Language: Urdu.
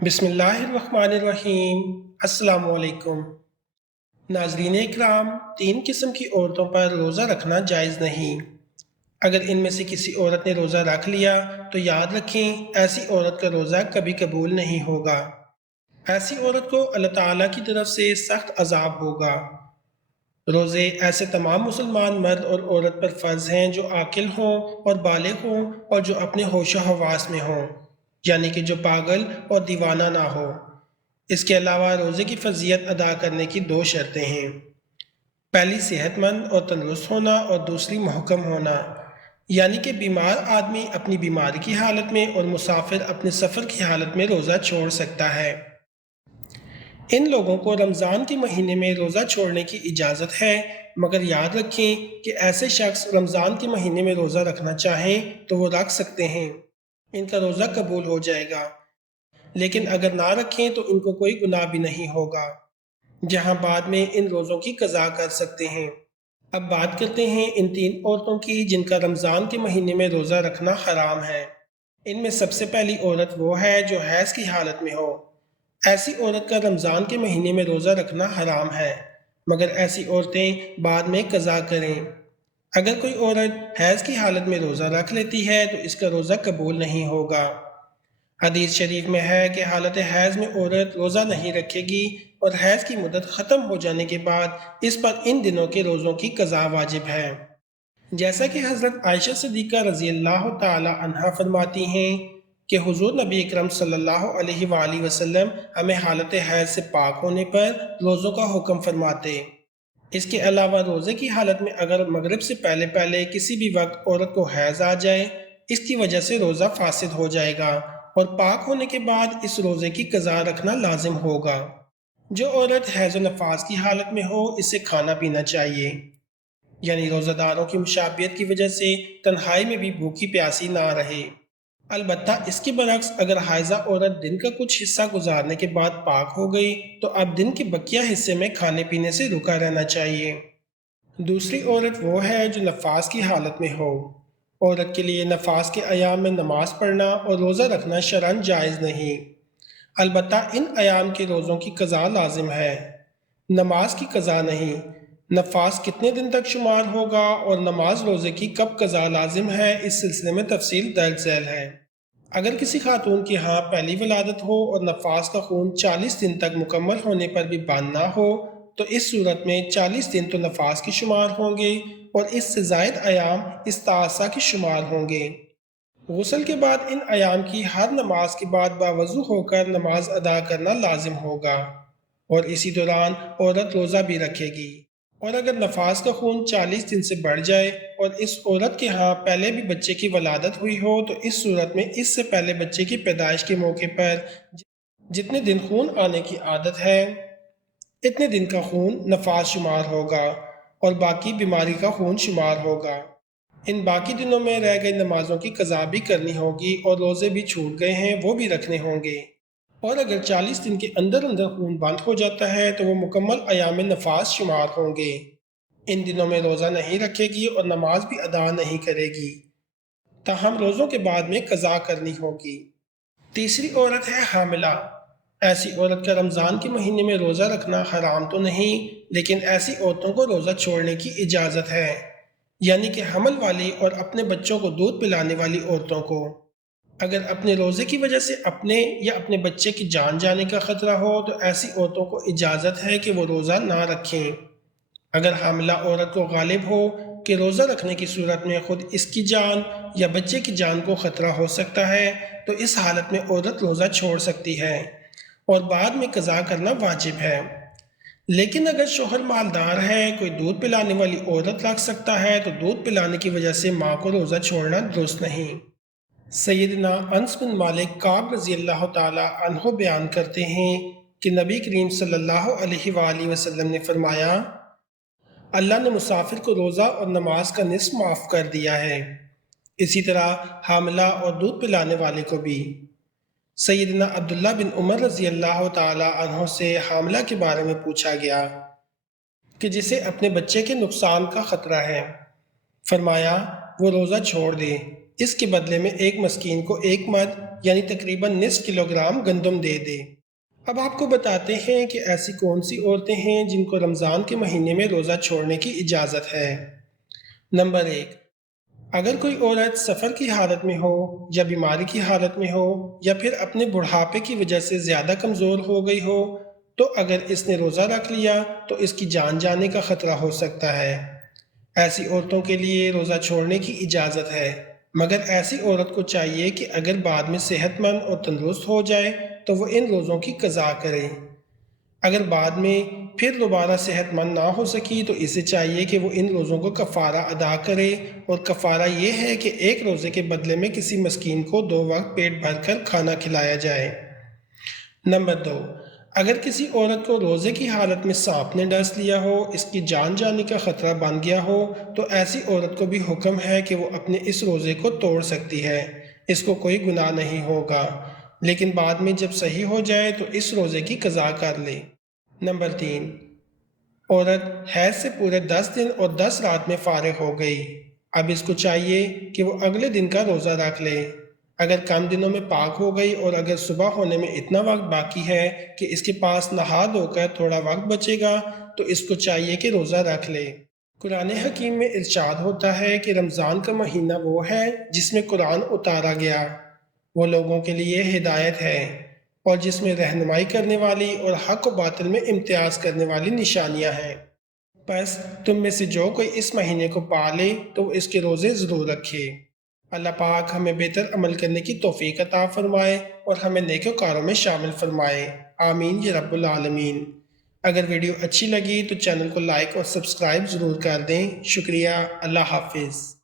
بسم اللہ الرحمن الرحیم۔ السلام علیکم ناظرین اکرام، 3 قسم کی عورتوں پر روزہ رکھنا جائز نہیں۔ اگر ان میں سے کسی عورت نے روزہ رکھ لیا تو یاد رکھیں ایسی عورت کا روزہ کبھی قبول نہیں ہوگا۔ ایسی عورت کو اللہ تعالیٰ کی طرف سے سخت عذاب ہوگا۔ روزے ایسے تمام مسلمان مرد اور عورت پر فرض ہیں جو عاقل ہوں اور بالغ ہوں اور جو اپنے ہوش و حواس میں ہوں، یعنی کہ جو پاگل اور دیوانہ نہ ہو۔ اس کے علاوہ روزے کی فرضیت ادا کرنے کی 2 شرطیں ہیں۔ پہلی صحت مند اور تندرست ہونا اور دوسری محکم ہونا، یعنی کہ بیمار آدمی اپنی بیماری کی حالت میں اور مسافر اپنے سفر کی حالت میں روزہ چھوڑ سکتا ہے۔ ان لوگوں کو رمضان کے مہینے میں روزہ چھوڑنے کی اجازت ہے، مگر یاد رکھیں کہ ایسے شخص رمضان کے مہینے میں روزہ رکھنا چاہیں تو وہ رکھ سکتے ہیں، ان کا روزہ قبول ہو جائے گا، لیکن اگر نہ رکھیں تو ان کو کوئی گناہ بھی نہیں ہوگا، جہاں بعد میں ان روزوں کی قضا کر سکتے ہیں۔ اب بات کرتے ہیں ان 3 عورتوں کی جن کا رمضان کے مہینے میں روزہ رکھنا حرام ہے۔ ان میں سب سے پہلی عورت وہ ہے جو حیض کی حالت میں ہو۔ ایسی عورت کا رمضان کے مہینے میں روزہ رکھنا حرام ہے، مگر ایسی عورتیں بعد میں قضا کریں۔ اگر کوئی عورت حیض کی حالت میں روزہ رکھ لیتی ہے تو اس کا روزہ قبول نہیں ہوگا۔ حدیث شریف میں ہے کہ حالت حیض میں عورت روزہ نہیں رکھے گی اور حیض کی مدت ختم ہو جانے کے بعد اس پر ان دنوں کے روزوں کی قضا واجب ہے۔ جیسا کہ حضرت عائشہ صدیقہ رضی اللہ تعالی عنہا فرماتی ہیں کہ حضور نبی اکرم صلی اللہ علیہ وآلہ وسلم ہمیں حالت حیض سے پاک ہونے پر روزوں کا حکم فرماتے۔ اس کے علاوہ روزے کی حالت میں اگر مغرب سے پہلے پہلے کسی بھی وقت عورت کو حیض آ جائے، اس کی وجہ سے روزہ فاسد ہو جائے گا اور پاک ہونے کے بعد اس روزے کی قضا رکھنا لازم ہوگا۔ جو عورت حیض و نفاس کی حالت میں ہو اسے کھانا پینا چاہیے، یعنی روزہ داروں کی مشابہت کی وجہ سے تنہائی میں بھی بھوکی پیاسی نہ رہے۔ البتہ اس کے برعکس اگر حائضہ عورت دن کا کچھ حصہ گزارنے کے بعد پاک ہو گئی تو اب دن کے بقیہ حصے میں کھانے پینے سے رکا رہنا چاہیے۔ دوسری عورت وہ ہے جو نفاس کی حالت میں ہو۔ عورت کے لیے نفاس کے ایام میں نماز پڑھنا اور روزہ رکھنا شرعاً جائز نہیں، البتہ ان ایام کے روزوں کی قضا لازم ہے، نماز کی قضا نہیں۔ نفاس کتنے دن تک شمار ہوگا اور نماز روزے کی کب قضا لازم ہے، اس سلسلے میں تفصیل درج ذیل ہے۔ اگر کسی خاتون کے ہاں پہلی ولادت ہو اور نفاس کا خون 40 دن تک مکمل ہونے پر بھی بند نہ ہو تو اس صورت میں 40 دن تو نفاس کے شمار ہوں گے اور اس سے زائد ایام استعاصہ کے شمار ہوں گے۔ غسل کے بعد ان ایام کی ہر نماز کے بعد باوضو ہو کر نماز ادا کرنا لازم ہوگا اور اسی دوران عورت روزہ بھی رکھے گی۔ اور اگر نفاس کا خون 40 دن سے بڑھ جائے اور اس عورت کے ہاں پہلے بھی بچے کی ولادت ہوئی ہو تو اس صورت میں اس سے پہلے بچے کی پیدائش کے موقع پر جتنے دن خون آنے کی عادت ہے اتنے دن کا خون نفاس شمار ہوگا اور باقی بیماری کا خون شمار ہوگا۔ ان باقی دنوں میں رہ گئی نمازوں کی قضا بھی کرنی ہوگی اور روزے بھی چھوٹ گئے ہیں وہ بھی رکھنے ہوں گے۔ اور اگر 40 دن کے اندر خون بند ہو جاتا ہے تو وہ مکمل ایام نفاس شمار ہوں گے۔ ان دنوں میں روزہ نہیں رکھے گی اور نماز بھی ادا نہیں کرے گی، تاہم روزوں کے بعد میں قضا کرنی ہوگی۔ تیسری عورت ہے حاملہ۔ ایسی عورت کا رمضان کے مہینے میں روزہ رکھنا حرام تو نہیں، لیکن ایسی عورتوں کو روزہ چھوڑنے کی اجازت ہے، یعنی کہ حمل والی اور اپنے بچوں کو دودھ پلانے والی عورتوں کو۔ اگر اپنے روزے کی وجہ سے اپنے یا اپنے بچے کی جان جانے کا خطرہ ہو تو ایسی عورتوں کو اجازت ہے کہ وہ روزہ نہ رکھیں۔ اگر حاملہ عورت کو غالب ہو کہ روزہ رکھنے کی صورت میں خود اس کی جان یا بچے کی جان کو خطرہ ہو سکتا ہے تو اس حالت میں عورت روزہ چھوڑ سکتی ہے اور بعد میں قضا کرنا واجب ہے۔ لیکن اگر شوہر مالدار ہے، کوئی دودھ پلانے والی عورت رکھ سکتا ہے تو دودھ پلانے کی وجہ سے ماں کو روزہ چھوڑنا درست نہیں۔ سیدنا انس بن مالک کعب رضی اللہ تعالی عنہ بیان کرتے ہیں کہ نبی کریم صلی اللہ علیہ وآلہ وسلم نے فرمایا، اللہ نے مسافر کو روزہ اور نماز کا نصف معاف کر دیا ہے، اسی طرح حاملہ اور دودھ پلانے والے کو بھی۔ سیدنا عبداللہ بن عمر رضی اللہ تعالی عنہ سے حاملہ کے بارے میں پوچھا گیا کہ جسے اپنے بچے کے نقصان کا خطرہ ہے، فرمایا وہ روزہ چھوڑ دے، اس کے بدلے میں ایک مسکین کو 1 مد یعنی تقریباً نصف کلوگرام گندم دے دے۔ اب آپ کو بتاتے ہیں کہ ایسی کون سی عورتیں ہیں جن کو رمضان کے مہینے میں روزہ چھوڑنے کی اجازت ہے۔ نمبر 1، اگر کوئی عورت سفر کی حالت میں ہو یا بیماری کی حالت میں ہو یا پھر اپنے بڑھاپے کی وجہ سے زیادہ کمزور ہو گئی ہو تو اگر اس نے روزہ رکھ لیا تو اس کی جان جانے کا خطرہ ہو سکتا ہے۔ ایسی عورتوں کے لیے روزہ چھوڑنے کی اجازت ہے، مگر ایسی عورت کو چاہیے کہ اگر بعد میں صحت مند اور تندرست ہو جائے تو وہ ان روزوں کی قضا کرے۔ اگر بعد میں پھر دوبارہ صحت مند نہ ہو سکی تو اسے چاہیے کہ وہ ان روزوں کو کفارہ ادا کرے، اور کفارہ یہ ہے کہ ایک روزے کے بدلے میں کسی مسکین کو 2 وقت پیٹ بھر کر کھانا کھلایا جائے۔ نمبر 2، اگر کسی عورت کو روزے کی حالت میں سانپ نے ڈس لیا ہو، اس کی جان جانے کا خطرہ بن گیا ہو، تو ایسی عورت کو بھی حکم ہے کہ وہ اپنے اس روزے کو توڑ سکتی ہے، اس کو کوئی گناہ نہیں ہوگا، لیکن بعد میں جب صحیح ہو جائے تو اس روزے کی قضا کر لے۔ نمبر 3، عورت حیض سے پورے 10 دن اور 10 رات میں فارغ ہو گئی، اب اس کو چاہیے کہ وہ اگلے دن کا روزہ رکھ لے۔ اگر کم دنوں میں پاک ہو گئی اور اگر صبح ہونے میں اتنا وقت باقی ہے کہ اس کے پاس نہا دھو کر تھوڑا وقت بچے گا تو اس کو چاہیے کہ روزہ رکھ لے۔ قرآن حکیم میں ارشاد ہوتا ہے کہ رمضان کا مہینہ وہ ہے جس میں قرآن اتارا گیا، وہ لوگوں کے لیے ہدایت ہے اور جس میں رہنمائی کرنے والی اور حق و باطل میں امتیاز کرنے والی نشانیاں ہیں۔ بس تم میں سے جو کوئی اس مہینے کو پا لے تو وہ اس کے روزے ضرور رکھے۔ اللہ پاک ہمیں بہتر عمل کرنے کی توفیق عطا فرمائے اور ہمیں نیکوکاروں میں شامل فرمائے، آمین یا رب العالمین۔ اگر ویڈیو اچھی لگی تو چینل کو لائک اور سبسکرائب ضرور کر دیں۔ شکریہ، اللہ حافظ۔